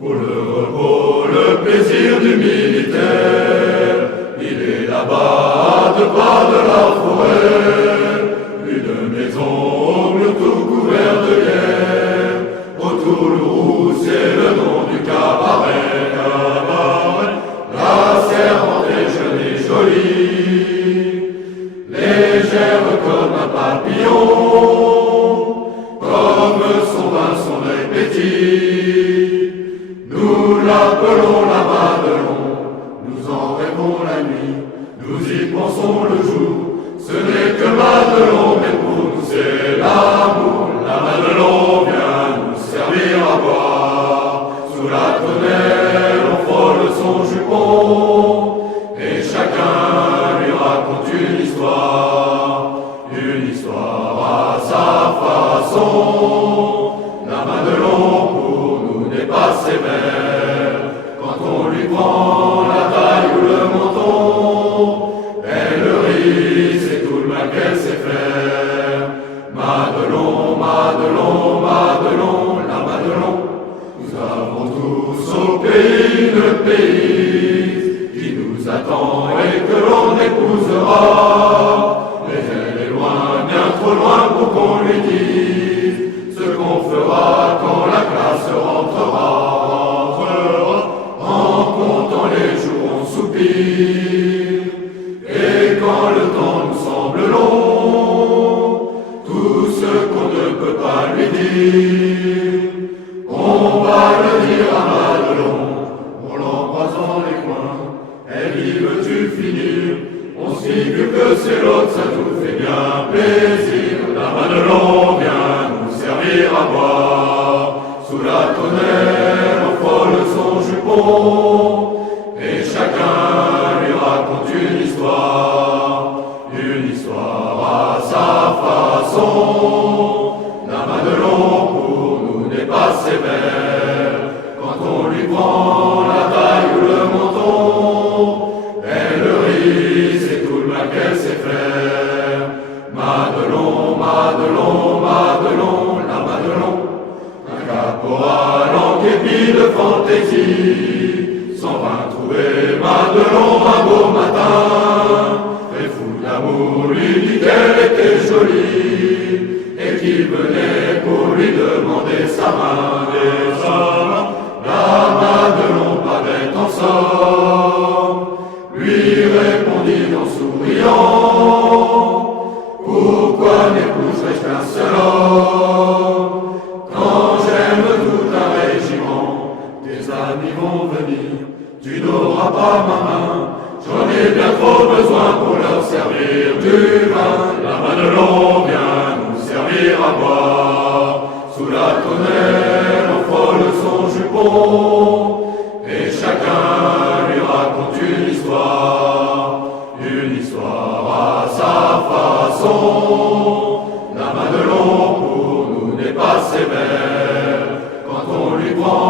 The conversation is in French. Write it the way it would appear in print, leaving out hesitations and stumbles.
Pour le repos, le plaisir du militaire, il est là-bas, de pas de la forêt, une maison au mur tout couvert de guerre. Autour le roux, c'est le nom du cabaret. La servante est jeune et jolie, légère comme un papillon, comme son vin, son œil pétille. Nous l'appelons la Madelon, nous en rêvons la nuit, nous y pensons le jour. Ce n'est que Madelon, mais pour nous c'est l'amour. La Madelon vient nous servir à boire. Sous la tonnelle, on frôle son jupon, et chacun lui raconte une histoire à sa façon. La Madelon pour nous n'est pas sévère, quand on lui prend la taille ou le menton, elle rit, c'est tout le mal qu'elle sait faire. Madelon, Madelon, Madelon, la Madelon. Nous avons tous au pays une pays qui nous attend et que l'on épousera. Mais elle est loin, bien trop loin pour qu'on lui dise ce qu'on fera quand la classe rentrera. En comptant les jours on soupire, et quand le temps nous semble long, tout ce qu'on ne peut pas lui dire, on va le dire à Madelon. On l'embrasse dans les coins, elle dit veux-tu finir? On se figure que c'est l'autre, ça nous fait bien plaisir. La Madelon vient nous servir à boire. Sous la tonnelle, on frôle son jupon, et chacun lui raconte une histoire à sa façon. La Madelon pour nous n'est pas sévère, quand on lui prend la taille ou le menton, elle rit, c'est tout le mal qu'elle sait faire. Madelon, Madelon, Madelon, la Madelon. Un caporal en képi de fantaisie s'en va trouver Madelon un beau matin, et fou d'amour lui dit qu'elle était jolie, et qu'il venait pour lui demander sa main. La Madelon, pas bête en somme, lui répondit en souriant, pourquoi n'épouserais-je qu'un seul homme? Quand j'aime tout un régiment, tes amis vont venir, tu n'auras pas ma main, j'en ai bien trop besoin pour leur servir du vin. La Madelon vient nous servir à boire. Sous la tonnelle, on frôle son jupon, et chacun lui raconte une histoire à sa façon. La Madelon pour nous n'est pas sévère, quand on lui prend